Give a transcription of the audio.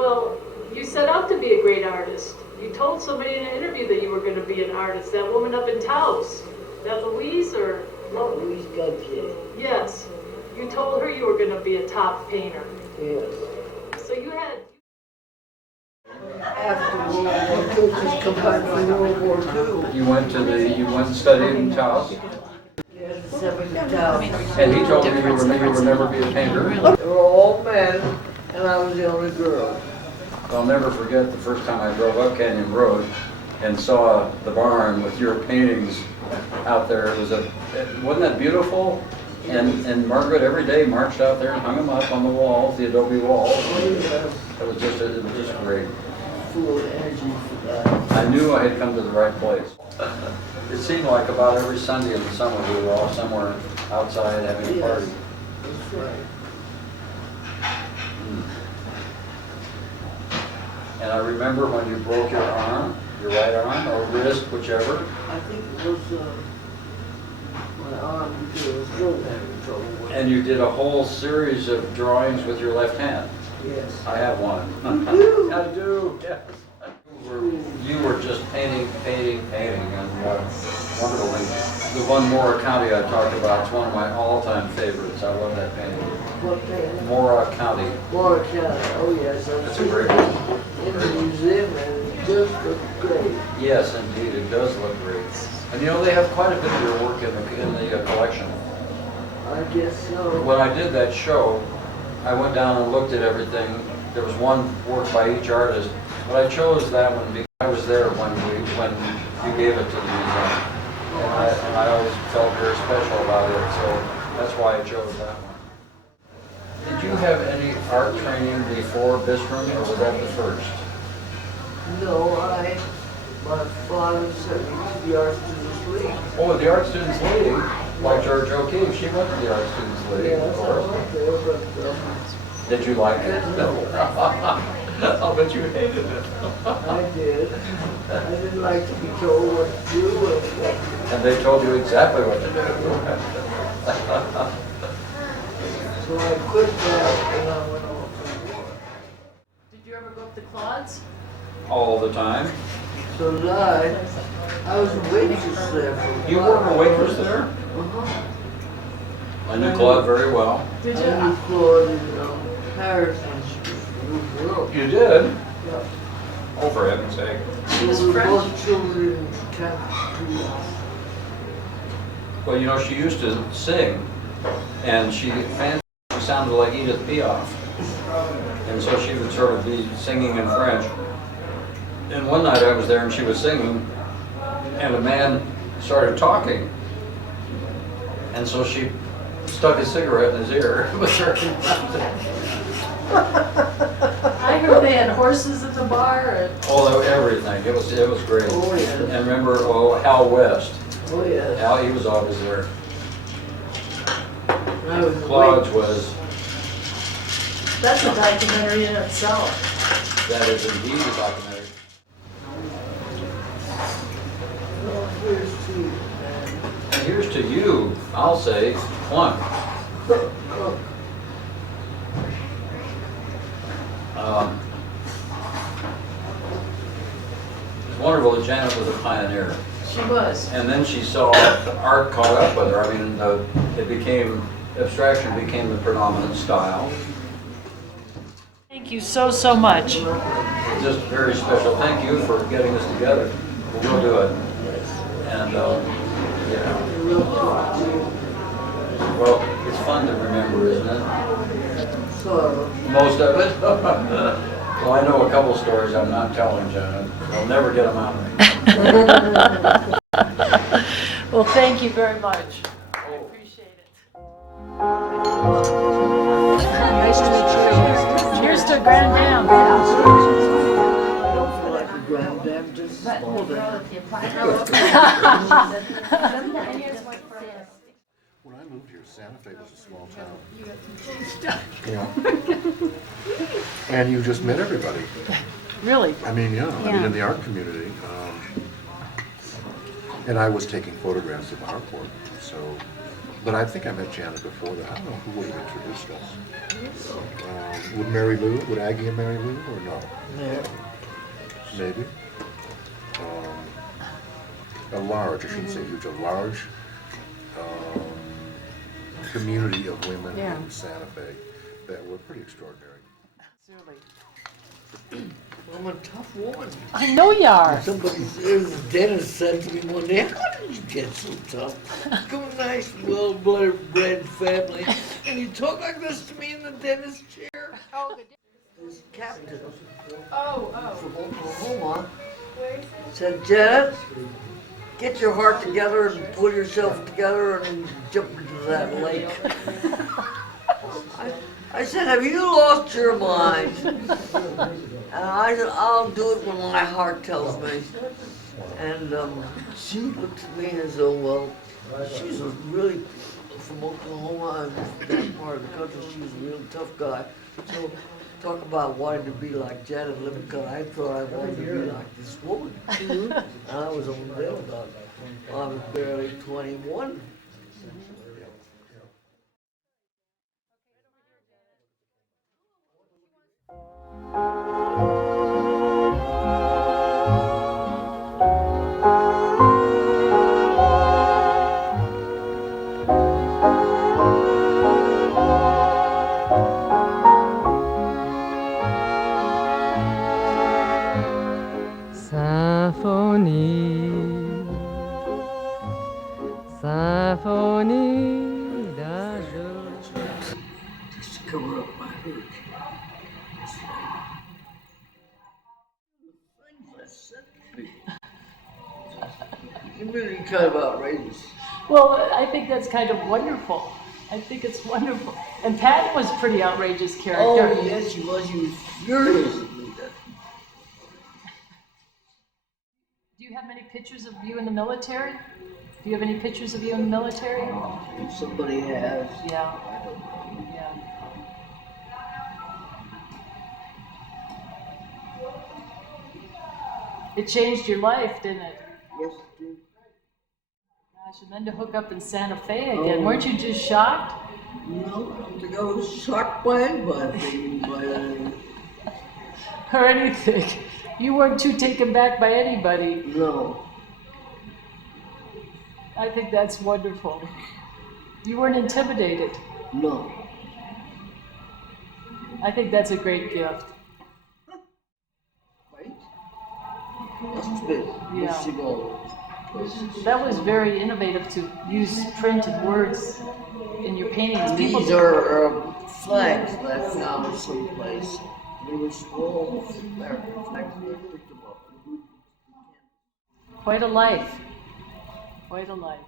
Well, you set out to be a great artist. You told somebody in an interview that you were going to be an artist. That woman up in Taos, that Louise, or? No, Louise Gudkin. Yes. You told her you were going to be a top painter. Yes. So you had... After World War II, just come back from World War II. You went and studied in Taos? Yes, 70,000. And he told me you would never be a painter. They were all men, and I was the only girl. I'll never forget the first time I drove up Canyon Road and saw the barn with your paintings out there. Wasn't that beautiful? And Margaret every day marched out there and hung them up on the walls, the adobe walls. It was just great. Full of energy for that. I knew I had come to the right place. It seemed like about every Sunday in the summer we were all somewhere outside having a party. That's right. And I remember when you broke your arm, your right arm or wrist, whichever. I think it was my arm because I was still having trouble with it. And you did a whole series of drawings with your left hand. Yes. I have one. You do? I do, yes. You were just painting, and wonderfully. The one Mora County I talked about is one of my all-time favorites. I love that painting. What painting? Mora County. Mora County. Oh yes, That's a great one. In the museum, and it just looks great. Yes, indeed, it does look great. And you know, they have quite a bit of your work in the collection. I guess so. When I did that show, I went down and looked at everything. There was one work by each artist, but I chose that one because I was there when you gave it to the museum. And I always felt very special about it, so that's why I chose that one. Did you have any art training before Bistrom, or was that the first? No, my father sent me to the Art Students League. Oh, the Art Students League, like George O'Keeffe, she went to the Art Students League, Yes, of I course. went there, but Did you like it? no. I'll bet you hated it. I did. I didn't like to be told what to do. And they told you exactly what to do. So I quit that and I went off to war. Did you ever go up to Claude's? All the time. So did I. I was a waitress there for You were a waitress there? Uh-huh. I knew Claude very well. Did I you? knew Claude in Paris when she was a little girl. You did? Yeah. Oh, for heaven's sake. She was We were French? both children in Catholic schools. Well, you know, she used to sing, and she sounded like Edith Piaf. And so she would sort of be singing in French. And one night I was there and she was singing, and a man started talking. And so she stuck a cigarette in his ear. I heard they had horses at the bar. And... Oh, everything. It was great. Oh, yeah. And remember, Hal West. Oh, yes. Hal, he was always there. I was a Claude's waitress. was, That's a documentary in itself. that is indeed a documentary. Well, here's to you, man. And here's to you, I'll say, Plunk. Look. It's wonderful that Janet was a pioneer. She was. And then she saw art caught up with her. I mean, abstraction became the predominant style. Thank you so, so much. Just very special. Thank you for getting us together. We'll do it. And, yeah. Well, it's fun to remember, isn't it? So, Most of it. Well, I know a couple stories I'm not telling, Janet. I'll never get them out of me. Well, thank you very much. I appreciate it. Here's to Grand Dam. I don't feel like a Grand Dam, just small dam. When I moved here, Santa Fe was a small town. You know? And you just met everybody. Really? I mean, yeah, I mean, in the art community. And I was taking photographs of artwork, so But I think I met Janet before that. I don't know who would have introduced us. Would Mary Lou, would Aggie and Mary Lou, or no? Yeah. Maybe. A large, I shouldn't say huge, a large community of women in Santa Fe that were pretty extraordinary. I'm a tough woman. I know you are. Somebody, Dennis said to me one day, how did you get so tough? You're a nice, well-bred family, and you talk like this to me in the dentist chair. This captain from Oklahoma said, Janet, get your heart together and pull yourself together and jump into that lake. I said, have you lost your mind? And I said, I'll do it when my heart tells me. And she looked at me as though, well, she's a really, from Oklahoma, and that part of the country, she was a really tough guy. So talk about wanting to be like Janet Lippincott. I thought I wanted to be like this woman. And I was only there about, I was barely 21. Symphonie d'Azur. Just to cover up my hurt. Things I said to people. It's really kind of outrageous. Well, I think that's kind of wonderful. I think it's wonderful. And Patty was a pretty outrageous character. Oh, yes, she was. She was furious at me. Do you have many pictures of you in the military? Do you have any pictures of you in the military? If somebody has. Yeah. I don't know. Yeah. It changed your life, didn't it? Yes, it did. Gosh, and then to hook up in Santa Fe again. Weren't you just shocked? No, I don't think I was shocked by anybody. Or anything. You weren't too taken back by anybody. No. I think that's wonderful. You weren't intimidated. No. I think that's a great gift. Right? Must be. Yes, you know. That was very innovative to use printed words in your paintings. These are flags that I found someplace. They were small American flags, and I picked them up. Quite a life. Quite a life.